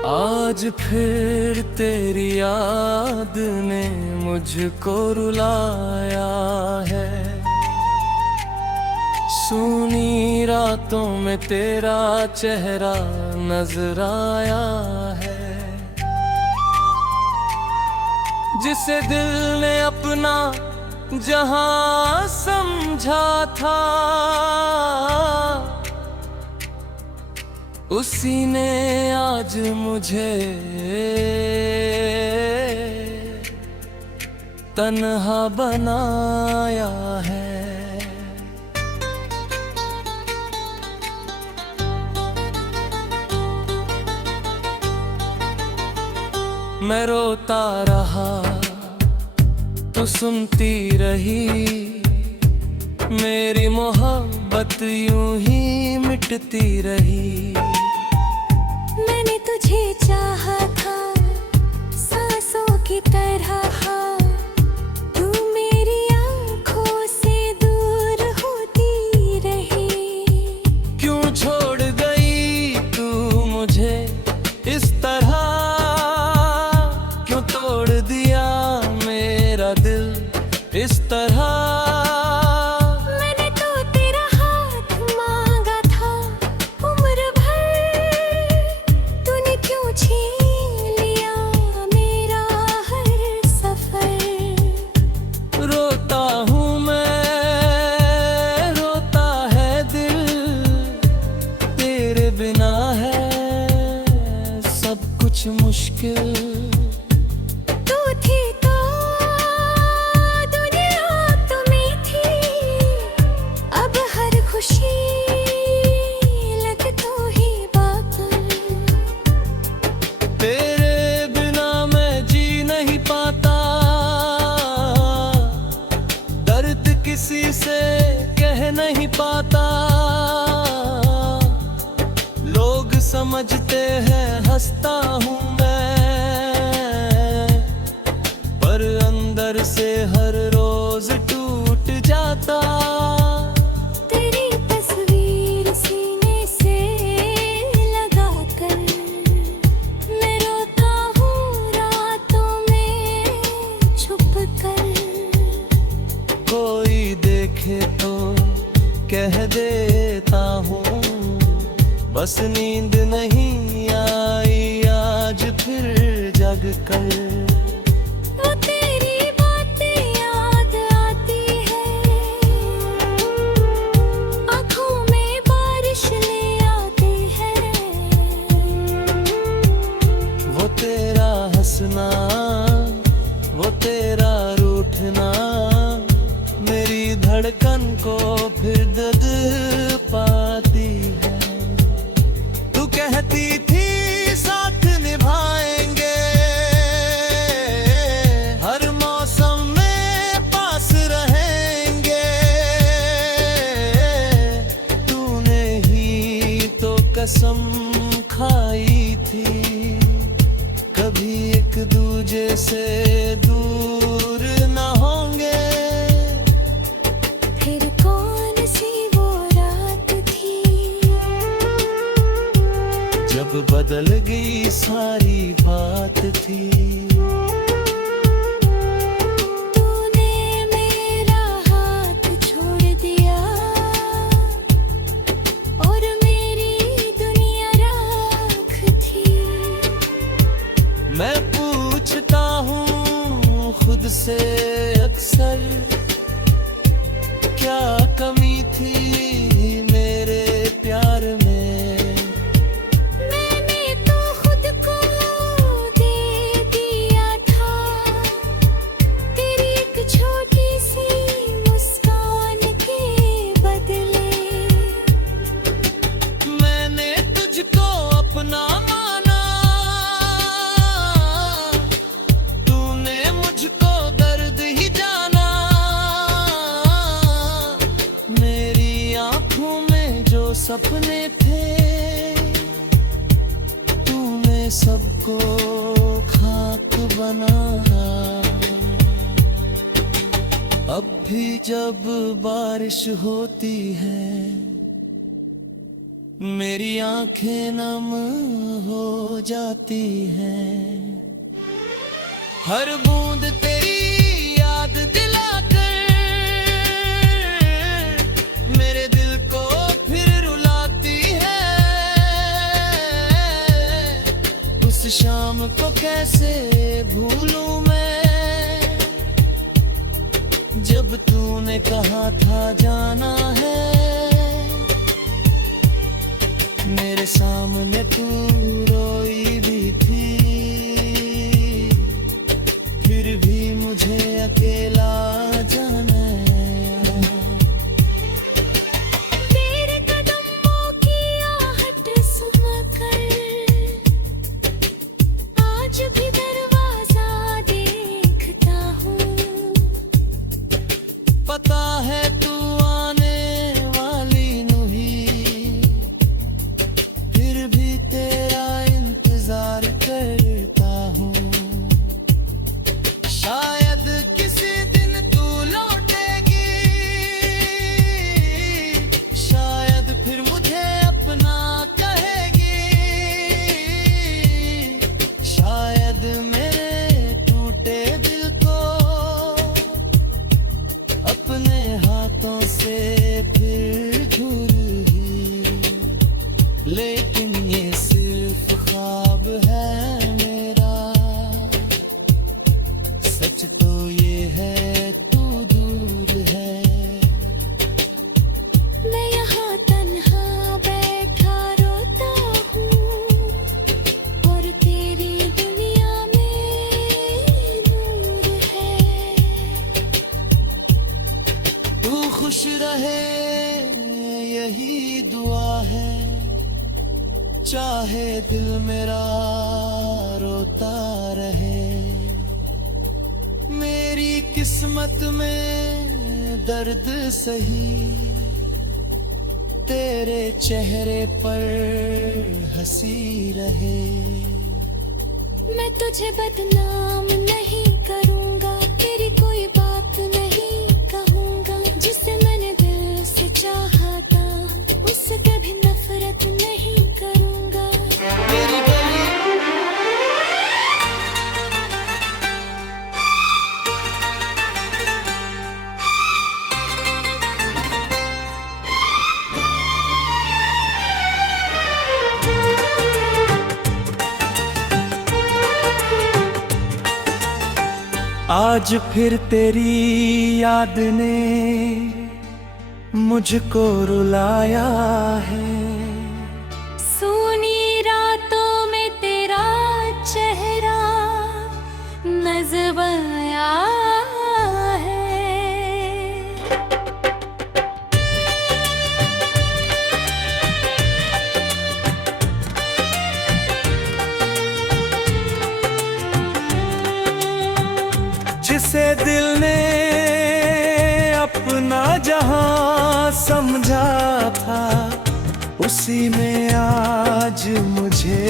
आज फिर तेरी याद ने मुझको रुलाया है। सूनी रातों में तेरा चेहरा नजर आया है। जिसे दिल ने अपना जहां समझा था, उसी ने आज मुझे तन्हा बनाया है। मैं रोता रहा तो सुनती रही, मेरी मोहब्बत यूं ही मिटती रही। मैंने तुझे चाहा था सांसों की तरह, तू मेरी आंखों से दूर होती रही। क्यों छोड़ गई तू मुझे इस तरह, क्यों तोड़ दिया मेरा दिल इस तरह। बिना है सब कुछ मुश्किल। तू थी तो दुनिया तुम्हें थी, अब हर खुशी लग तो ही बातल। तेरे बिना मैं जी नहीं पाता, दर्द किसी से कह नहीं पाता। लोग समझते हैं हंसता हूँ मैं, पर अंदर से हर रोज टूट जाता। तेरी तस्वीर सीने से लगा कर मैं रोता हूँ रातों में छुप कर। कोई देखे तो कह देता हूँ, बस नींद नहीं आई आज फिर जग कर। वो तेरी बातें याद आती है, आँखों में बारिश ले आती है। वो तेरा हंसना, वो तेरा रूठना, मेरी धड़कन को फिर दर्द पाती है। कहती थी साथ निभाएंगे, हर मौसम में पास रहेंगे। तूने ही तो कसम खाई थी, कभी एक दूजे से दूर न होंगे। फिर कौन सी वो रात थी जब बदल गई सारी बात थी। तूने मेरा हाथ छोड़ दिया और मेरी दुनिया राख थी। मैं पूछता हूँ खुद से अक्सर, क्या कमी थी मेरे प्यार में। सपने थे तूने सबको खाक बनाया। अब भी जब बारिश होती है मेरी आंखें नम हो जाती हैं, हर बूंद तेरी याद दिलाकर मेरे दिल को फिर रुलाती है। उस शाम को कैसे भूलूं मैं, जब तूने कहा था जाना है। मेरे सामने तू रोई भी थी, फिर भी मुझे अकेला जाना है। तेरे कदमों की आहट सुनकर आज भी दरवाजा देखता हूँ। पता है तू आने वाली नहीं, फिर भी तेरा इंतजार करता हूँ। शायद किसी दिन तू लौटेगी, शायद फिर मुझे अपना कहेगी, शायद मेरे टूटे दिल को अपने हाथों से फिर झूलेगी। लेकिन ये सिर्फ ख्वाब है मेरा, सच तो ये है तू दूर है। मैं यहाँ तन्हा बैठा रोता हूँ, और तेरी दुनिया में नूर है। तू खुश रहे यही दुआ है, चाहे दिल मेरा रोता रहे। मेरी किस्मत में दर्द सही, तेरे चेहरे पर हंसी रहे। मैं तुझे बदनाम नहीं करूँगा, तेरी कोई बात नहीं कहूँगा। जिसे मैंने दिल से चाहा था, उससे कभी नफरत नहीं करूँगा। मेरी गली आज फिर तेरी याद ने मुझको रुलाया है। सूनी रातों में तेरा चेहरा नज़र आया है। जिसे दिल ने अपना जहां समझा था, उसी में आज मुझे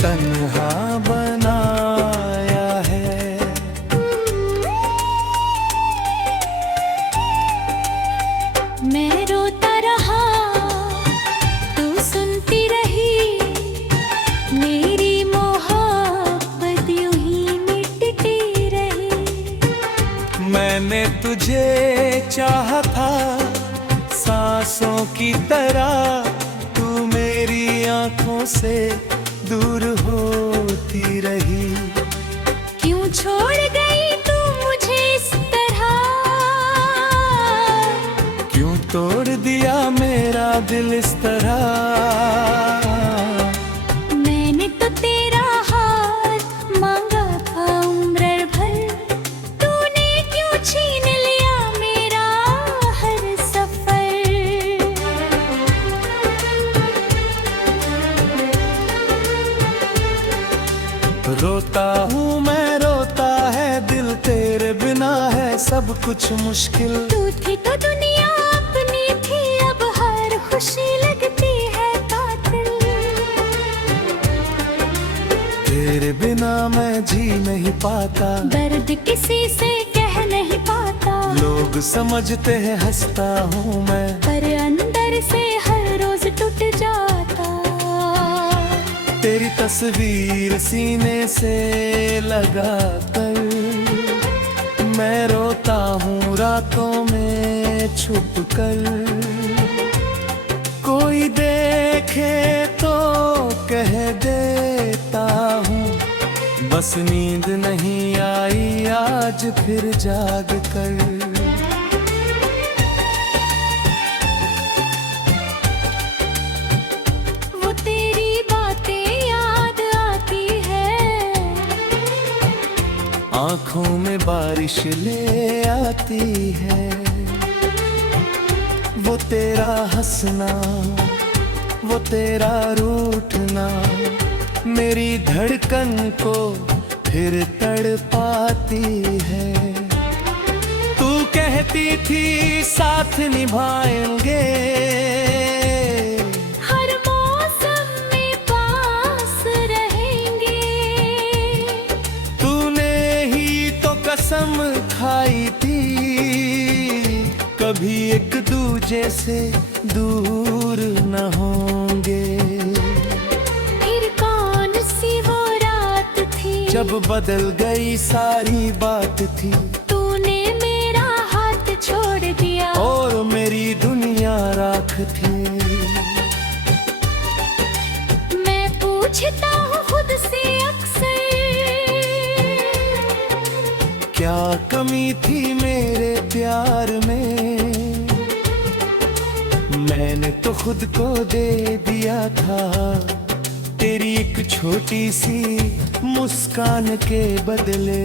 तन्हा बनाया है। मैं रोता रहा, तू सुनती रही, मेरी मोहब्बत यूं ही मिटती रही। मैंने तुझे चाहा था सांसों की तरह, तू मेरी आंखों से दूर होती रही। क्यों छोड़ गई तू मुझे इस तरह, क्यों तोड़ दिया मेरा दिल इस तरह। मैंने तो तेरा हाथ मांगा था उम्र भर, तूने क्यों छीन लिया मेरा हर सफर। रोता हूँ मैं, रोता है दिल, तेरे बिना है सब कुछ मुश्किल। तू थी तो दुनिया अपनी थी, अब हर खुशी लगती है कातिल। तेरे बिना मैं जी नहीं पाता, दर्द किसी से कह नहीं पाता। लोग समझते हैं हंसता हूँ मैं, पर अंदर से हर रोज टूट जाता। तेरी तस्वीर सीने से लगा कर मैं रोता हूँ रातों में छुप कर। कोई देखे तो कह देता हूँ बस नींद नहीं आई आज फिर जाग कर। वो तेरी बातें याद आती है, आँखों में बारिश ले आती है। वो तेरा हंसना, वो तेरा रूठना मेरी धड़कन को फिर तड़पाती है। तू कहती थी साथ निभाएंगे, हर मौसम में पास रहेंगे। तूने ही तो कसम खाई थी कभी एक दूजे से दूर न होंगे। फिर कौन सी वो रात थी जब बदल गई सारी बात थी, तूने मेरा हाथ छोड़ दिया और मेरी दुनिया राख थी। मैं पूछता हूँ खुद से अक्सर, क्या कमी थी मेरे प्यार में। मैंने तो खुद को दे दिया था तेरी एक छोटी सी मुस्कान के बदले।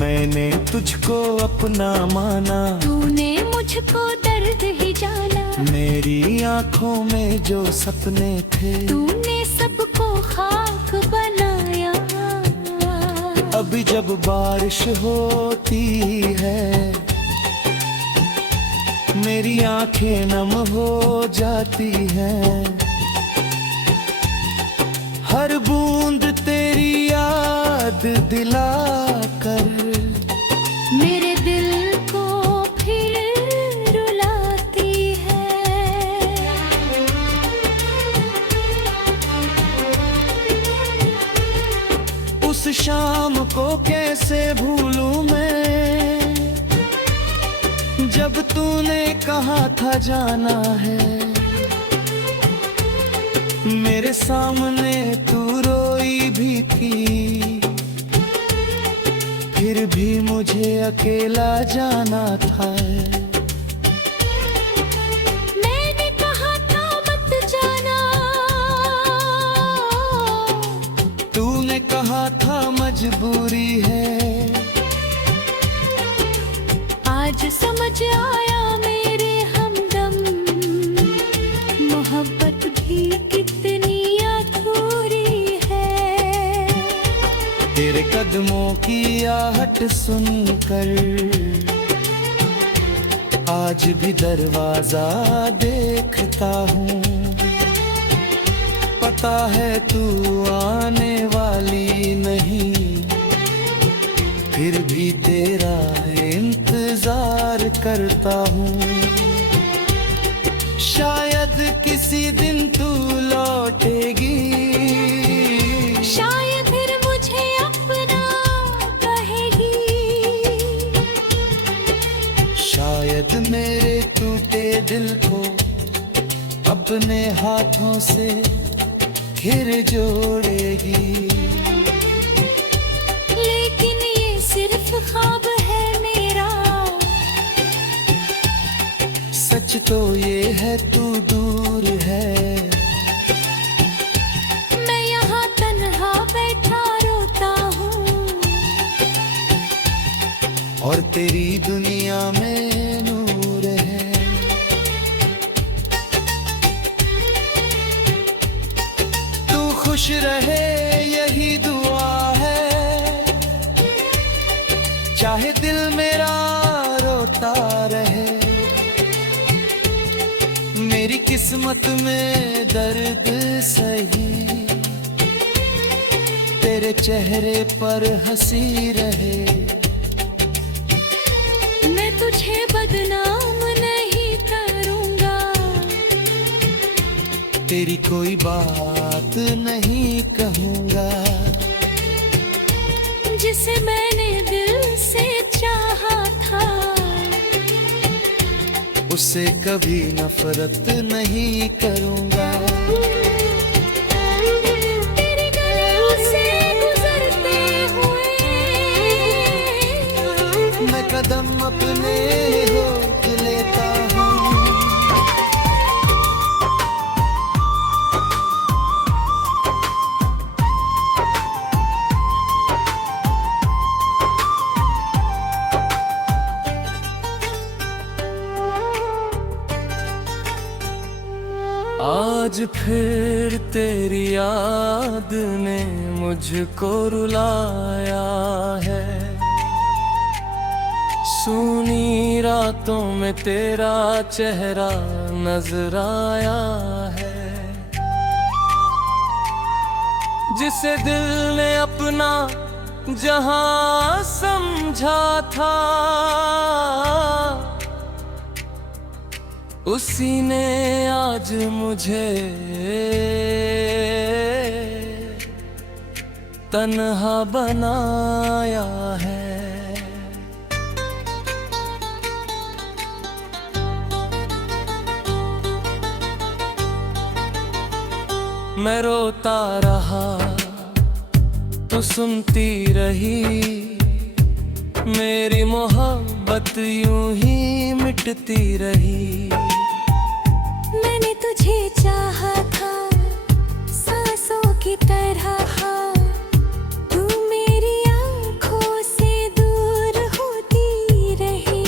मैंने तुझको अपना माना, तूने मुझको दर्द ही जाना। मेरी आंखों में जो सपने थे, तूने सबको खाक बनाया। अब जब बारिश होती है मेरी आंखें नम हो जाती हैं। हर बूंद तेरी याद दिलाकर मेरे दिल को फिर रुलाती है। उस शाम को कैसे भूलूं मैं जब तूने कहा था जाना है। मेरे सामने तू रोई भी थी, फिर भी मुझे अकेला जाना था। मैंने कहा था मत जाना, तूने कहा था मजबूरी है। आज समझ आया मेरे हमदम, मोहब्बत भी कितनी अधूरी है। तेरे कदमों की आहट सुनकर आज भी दरवाजा देखता हूँ। पता है तू आने वाली नहीं, फिर भी तेरा इंतजार करता हूँ। शायद किसी दिन तू लौटेगी, शायद फिर मुझे अपना कहेगी। शायद मेरे टूटे दिल को अपने हाथों से फिर जोड़ेगी। लेकिन ये सिर्फ ख्वाब है मेरा, सच तो ये है तू दूर है। मैं यहाँ तन्हा बैठा रोता हूँ, और तेरी दुनिया में नूर है। तू खुश रहे यही दुआ है, चाहे दिल मेरा रोता रहे। मेरी किस्मत में दर्द सही, तेरे चेहरे पर हंसी रहे। मैं तुझे बदनाम नहीं करूँगा, तेरी कोई बात नहीं कहूँगा। जिसे मैंने दिल से चाहा था, उससे कभी नफरत नहीं करूँगा। तेरी गलियों से गुजरते हुए मैं कदम अपने रोक लेता हूँ। आज फिर तेरी याद ने मुझको रुलाया है। सूनी रातों में तेरा चेहरा नजर आया है। जिसे दिल ने अपना जहां समझा था, उसी ने आज मुझे तन्हा बनाया है। मैं रोता रहा तो सुनती रही, मेरी मोहब्बत यूं ही मिटती रही। मैंने तुझे चाहा था सांसों की तरह, तू मेरी आंखों से दूर होती रही।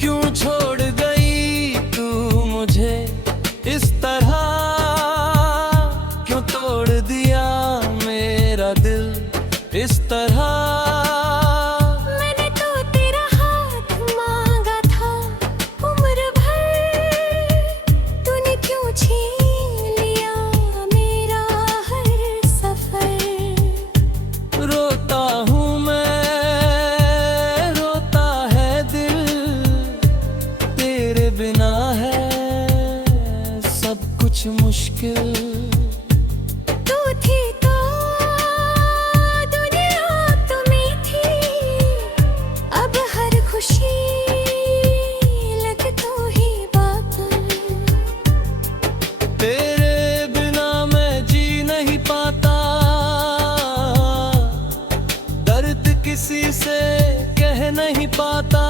क्यों छोड़ गई तू मुझे इस तरह, क्यों तोड़ दिया मेरा दिल इस तरह। मैंने तो तेरा हाथ मांगा था उम्र भर, तूने क्यों छीन लिया मेरा हर सफर। रोता हूँ मैं, रोता है दिल, तेरे बिना है सब कुछ मुश्किल। तू थी तो दुनिया तुम्हीं थी, अब हर खुशी लगे तो ही बातल। तेरे बिना मैं जी नहीं पाता, दर्द किसी से कह नहीं पाता।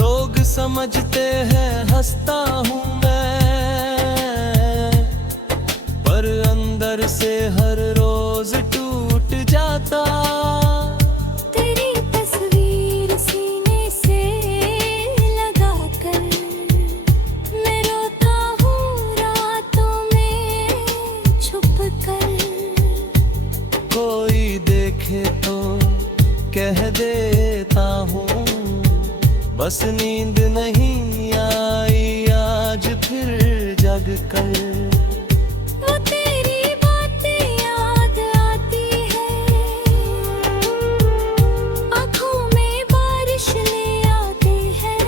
लोग समझते हैं हंसता हूँ मैं, पर अंदर से हर रोज टूट जाता। तेरी तस्वीर सीने से लगा कर मैं रोता हूँ रातों में छुप कर। कोई देखे तो कह देता हूँ, बस नींद नहीं आई आज फिर जग कर। वो तेरी बातें याद आती है, आँखों में बारिश ले आती है।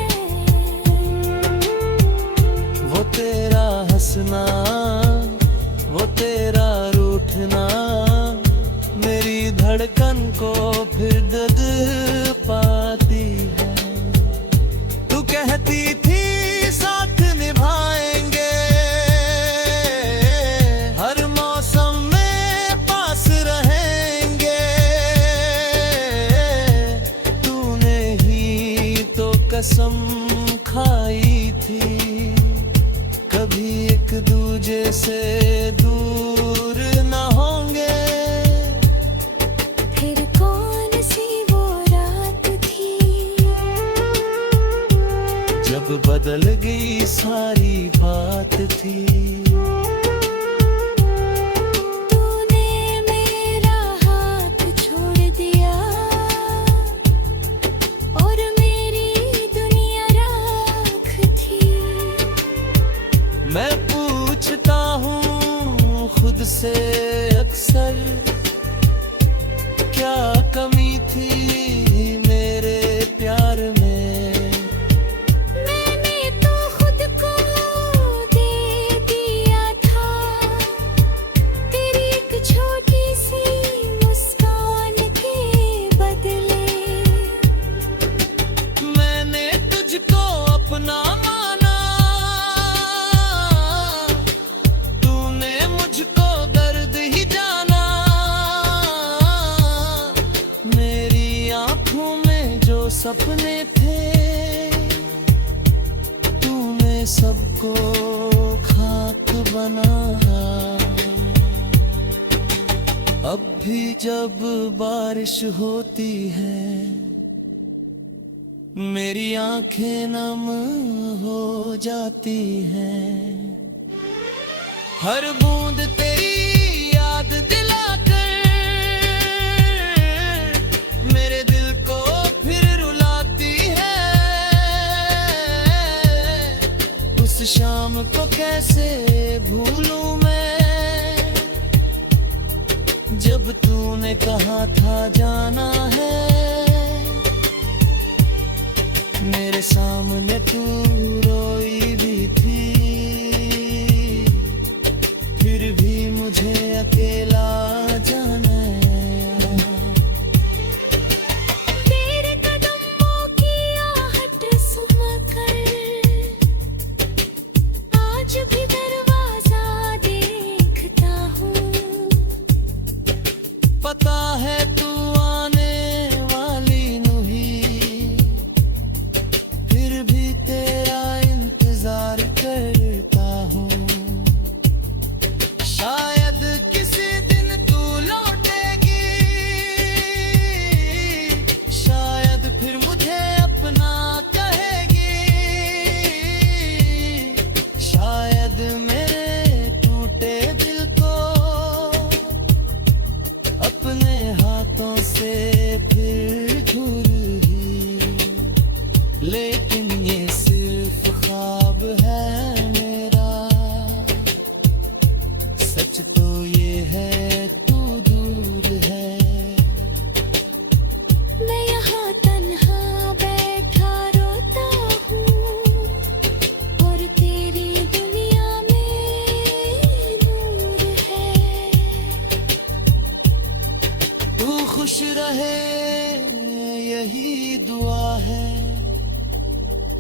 वो तेरा हंसना, वो तेरा रूठना, मेरी धड़कन को फिर दर्द पाती है। तू कहती थी साथ निभाएंगे, हर मौसम में पास रहेंगे। तूने ही तो कसम खाई थी, कभी एक दूजे से दूर न होंगे। फिर कौन सी वो रात थी जब बदल गई सारी बात थी। तूने मेरा हाथ छोड़ दिया और मेरी दुनिया राख थी। मैं पूछता हूँ खुद से अक्सर, क्या कमी थी मेरे प्यार में। मैंने तो खुद को भी जब बारिश होती है मेरी आंखें नम हो जाती हैं। हर बूंद तेरी याद दिलाकर मेरे दिल को फिर रुलाती है। उस शाम को कैसे भूलूं मैं जब तूने कहा था जाना है। मेरे सामने तू रोई भी थी फिर भी मुझे अकेला जाना है। तेरे कदमों की आहट सुनकर आज भी दरवाजा देखता हूँ। पता है तू आने वाली नहीं फिर भी तेरा इंतजार करता हूँ। शायद किसी दिन तू लौटेगी शायद फिर मुझे अपना कहेगी। शायद मेरे टूटे दिल को अपने हाथों से फिर झूलेगी। लेकिन ये सिर्फ ख्वाब है मेरा सच तो ये है तू दूर है। मैं यहाँ तन्हा बैठा रोता हूँ और तेरी दुनिया में नूर है। तू खुश रहे यही दुआ है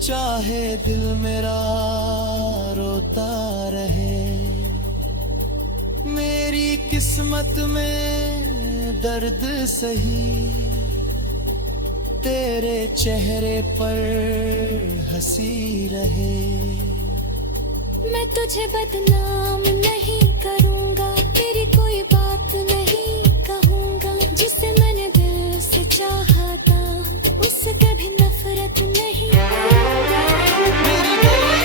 चाहे दिल मेरा रोता रहे। मेरी किस्मत में दर्द सही तेरे चेहरे पर हंसी रहे। मैं तुझे बदनाम नहीं करूँगा तेरी कोई बात नहीं कहूँगा। जिसे मैंने दिल से चाहा था उससे कभी नफरत नहीं। मेरी गली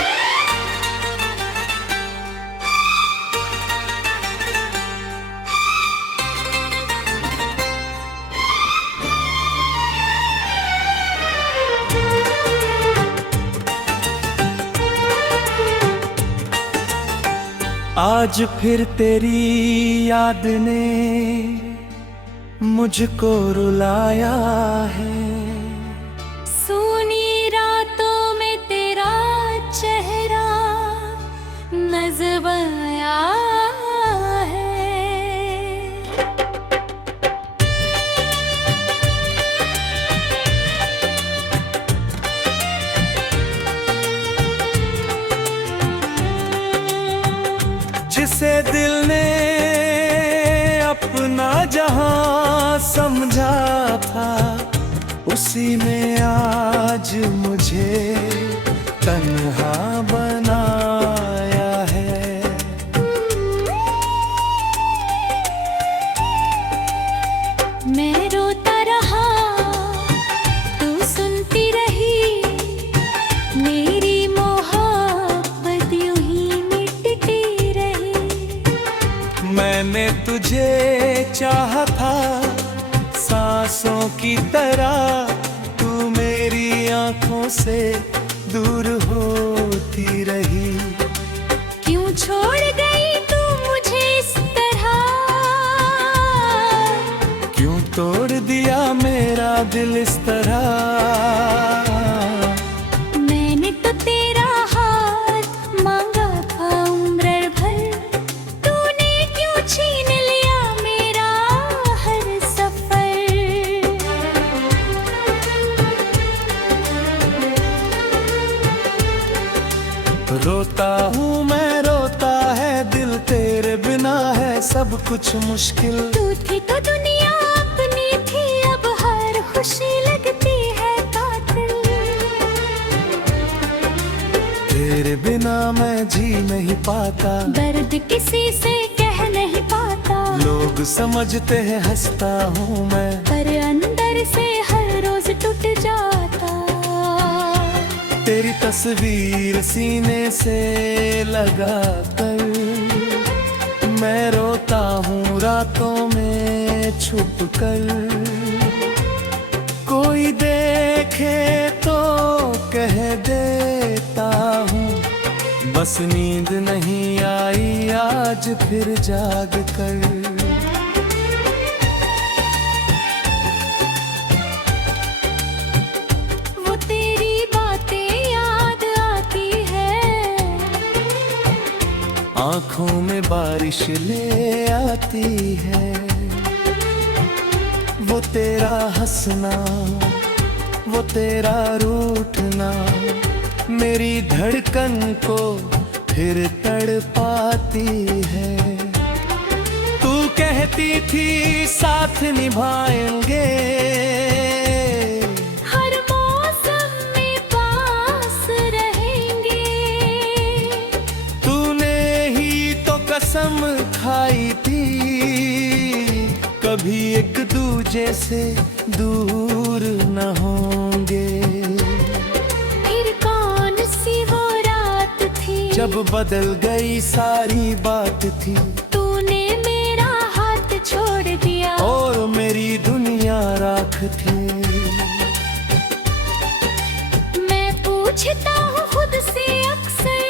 आज फिर तेरी याद ने मुझको रुलाया है। सूनी रातों में तेरा चेहरा नजर आया है। जिसे दिल ने अपना जहां समझा था उसी में आज मुझे तन्हा बनाया है। मैं रोता रहा तू सुनती रही मेरी मोहब्बत यूं ही मिटती रही। मैंने तुझे चाहा था सांसों की तरह तू मेरी आंखों से दूर होती रही। क्यों छोड़ गई तू मुझे इस तरह। क्यों तोड़ दिया मेरा दिल इस तरह। मैंने तो तेरा हाथ मांगा था उम्र भर तूने क्यों छीन लिया मेरा हर सफर। रोता हूँ मैं रोता है दिल तेरे बिना है सब कुछ मुश्किल। तू थी तो दुनिया अपनी थी अब हर खुशी लगती है कातिल। तेरे बिना मैं जी नहीं पाता दर्द किसी से कह नहीं पाता। लोग समझते हैं हंसता हूँ मैं, पर अंदर से हर रोज टूट जाता। तेरी तस्वीर सीने से लगा कर मैं रोता हूँ रातों में छुप कर। कोई देखे तो कह देता हूँ बस नींद नहीं आई आज फिर जाग कर। वो तेरी बातें याद आती है, आँखों में बारिश ले आती है। वो तेरा हंसना, वो तेरा रूठना मेरी धड़कन को फिर तड़पाती है। तू कहती थी साथ निभाएंगे, हर मौसम में पास रहेंगे। तूने ही तो कसम खाई थी कभी एक दूजे से दूर न होंगे। फिर कौन सी वो रात थी जब बदल गई सारी बात थी, तूने मेरा हाथ छोड़ दिया और मेरी दुनिया राख थी। मैं पूछता हूँ खुद से अक्सर,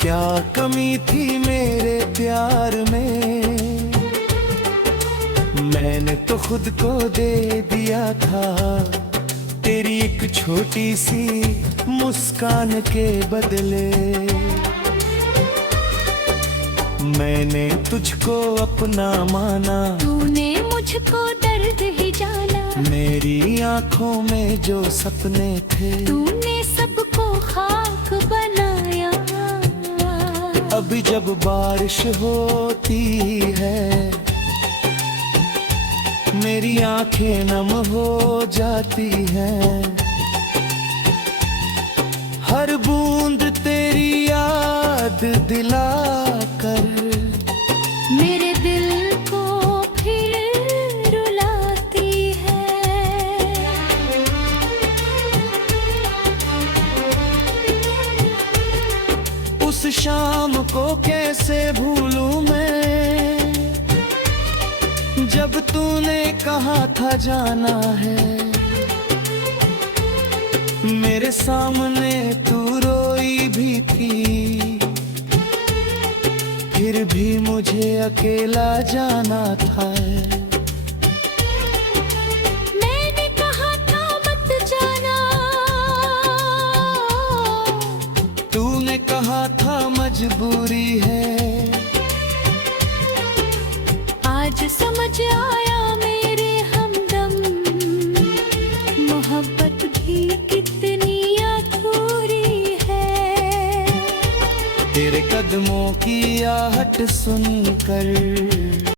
क्या कमी थी मेरे प्यार में। मैंने तो खुद को दे दिया था तेरी एक छोटी सी मुस्कान के बदले। मैंने तुझको अपना माना, तूने मुझको दर्द ही जाना। मेरी आंखों में जो सपने थे, तूने सबको खाक बनाया। अभी जब बारिश होती है मेरी आंखें नम हो जाती हैं। हर बूंद तेरी याद दिलाकर मेरे दिल को फिर रुलाती है। उस शाम को कैसे भूलूं मैं जब तूने कहा था जाना है। मेरे सामने तू रोई भी थी, फिर भी मुझे अकेला जाना था। मैंने कहा था मत जाना, तूने कहा था मजबूरी है। आज समझ आया मेरे हमदम, मोहब्बत भी कितनी अधूरी है। तेरे कदमों की आहट सुनकर